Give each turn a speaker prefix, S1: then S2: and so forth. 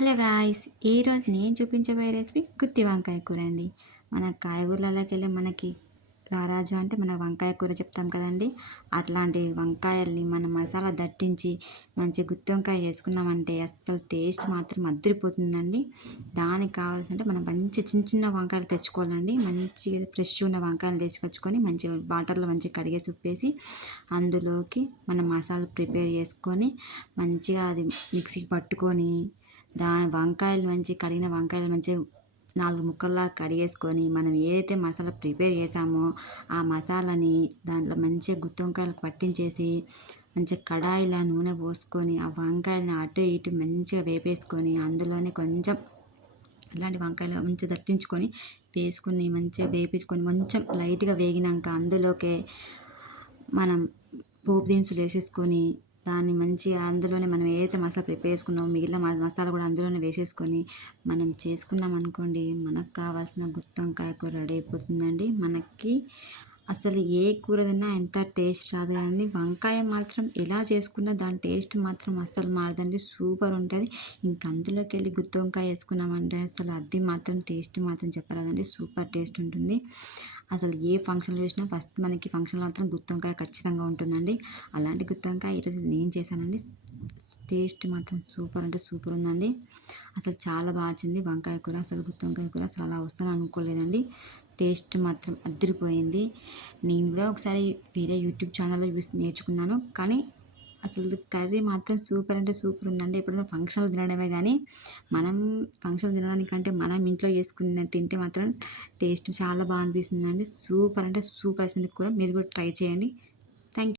S1: Hello guys ఈరోజు నేను చూపించబోయే రెసిపీ గుత్తి వంకాయ కూర అండి మన కాయగూరలకి వెళ్ళి మనకి రారాజు అంటే మన వంకాయ కూర చెప్తాం కదండి. అట్లాంటి వంకాయల్ని మన మసాలా దట్టించి మంచి గుత్తి వంకాయ చేసుకున్నామంటే అస్సలు టేస్ట్ మాత్రం అద్దరిపోతుందండి. దానికి కావాల్సింటే మనం మంచి చిన్న చిన్న వంకాయలు తెచ్చుకోవాలండి. మంచిగా ఫ్రెష్ ఉన్న వంకాయలు తీసుకొచ్చుకొని మంచిగా వాటర్లో మంచిగా కడిగేసి ఉప్పేసి అందులోకి మనం మసాలా ప్రిపేర్ చేసుకొని మంచిగా అది మిక్సీకి పట్టుకొని దాని వంకాయలు మంచి కడిగిన వంకాయలు మంచిగా నాలుగు ముక్కల్లా కడిగేసుకొని మనం ఏదైతే మసాలా ప్రిపేర్ చేసామో ఆ మసాలాని దాంట్లో మంచిగా గుత్తి పట్టించేసి మంచిగా కడాయిలా నూనె పోసుకొని ఆ వంకాయలని అటు ఇటు మంచిగా వేపేసుకొని అందులోనే కొంచెం ఇలాంటి వంకాయలు మంచిగా దట్టించుకొని వేసుకొని మంచిగా వేపించుకొని కొంచెం లైట్గా వేగినాక అందులోకే మనం పోపు దినుసులు వేసేసుకొని దాన్ని మంచిగా అందులోనే మనం ఏదైతే మసాలా ప్రిపేర్ చేసుకున్నామో మిగిలిన మసాలా కూడా అందులోనే వేసేసుకొని మనం చేసుకున్నాం అనుకోండి మనకు కావాల్సిన గుత్తొంకాయ కూర రెడీ అయిపోతుందండి. మనకి అసలు ఏ కూర తిన్నా ఎంత టేస్ట్ రాదు కానీ వంకాయ మాత్రం ఎలా చేసుకున్నా దాని టేస్ట్ మాత్రం అస్సలు మారదండి. సూపర్ ఉంటుంది. ఇంక అందులోకి వెళ్ళి గుత్తి వంకాయ వేసుకున్నామంటే అసలు అది మాత్రం టేస్ట్ మాత్రం చెప్పరాదండి. సూపర్ టేస్ట్ ఉంటుంది. అసలు ఏ ఫంక్షన్లో చేసినా ఫస్ట్ మనకి ఫంక్షన్లో మాత్రం గుత్తి వంకాయ ఖచ్చితంగా ఉంటుందండి. అలాంటి గుత్తి వంకాయ ఈరోజు నేను చేశానండి. టేస్ట్ మాత్రం సూపర్ అంటే సూపర్ ఉందండి. అసలు చాలా బాగా వచ్చింది. వంకాయ కూర అసలు గుత్తి వంకాయ కూర అసలు అలా వస్తుందని అనుకోలేదండి. టేస్ట్ మాత్రం అద్దరిపోయింది. నేను కూడా ఒకసారి వేరే యూట్యూబ్ ఛానల్లో చూసి నేర్చుకున్నాను. కానీ అసలు కర్రీ మాత్రం సూపర్ అంటే సూపర్ ఉందండి. ఎప్పుడైనా ఫంక్షన్లు తినడమే కానీ మనం ఫంక్షన్ తినడానికంటే మనం ఇంట్లో చేసుకున్న తింటే మాత్రం టేస్ట్ చాలా బాగా అనిపిస్తుందండి. సూపర్ అంటే సూపర్ అసలు కూర. మీరు కూడా ట్రై చేయండి.